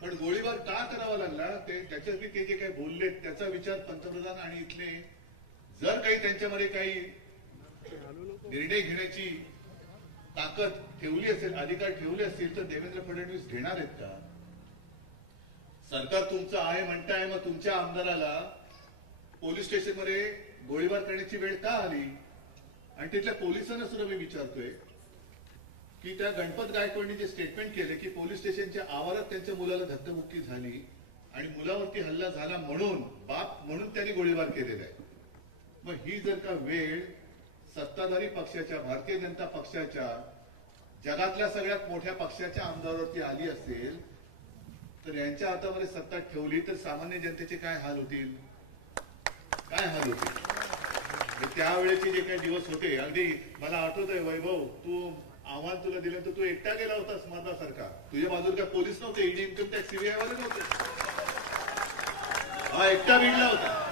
पण गोळीबार का करावा लागला ते त्याच्यासाठी ते जे काही बोलले त्याचा विचार पंतप्रधान आणि इथले जर काही त्यांच्यामध्ये काही निर्णय घेण्याची ताकद ठेवली असेल, अधिकार ठेवले असतील तर देवेंद्र फडणवीस घेणार आहेत का? सरकार तुमचं आहे म्हणताय, मग तुमच्या आमदाराला पोलीस स्टेशनमध्ये गोळीबार करण्याची वेळ का आली? आणि तिथल्या पोलिसांना सुद्धा मी विचारतोय की त्या गणपत गायकवाडनी जे स्टेटमेंट केले की पोलीस स्टेशनच्या आवारात त्यांच्या मुलाला धक्काबुक्की झाली आणि मुलावरती हल्ला झाला म्हणून बाप म्हणून त्यांनी गोळीबार केलेला आहे. मग ही जर का वेळ सत्ताधारी पक्षाच्या, भारतीय जनता पक्षाच्या, जगातल्या सगळ्यात मोठ्या पक्षाच्या आमदारावरती आली असेल तर यांच्या हातामध्ये सत्ता ठेवली तर सामान्य जनतेचे काय हाल होतील? काय हाल होतील? त्यावेळेचे जे काही दिवस होते, अगदी मला आठवत आहे वैभव, तू आव्हान तुला दिलं तर तू एकटा गेला होतास मतासारखा. तुझ्या बाजूला काय पोलीस नव्हते, ईडी, इन्कम टॅक्स, सीबीआय वाले नव्हते, हा एकटा भिडला होता.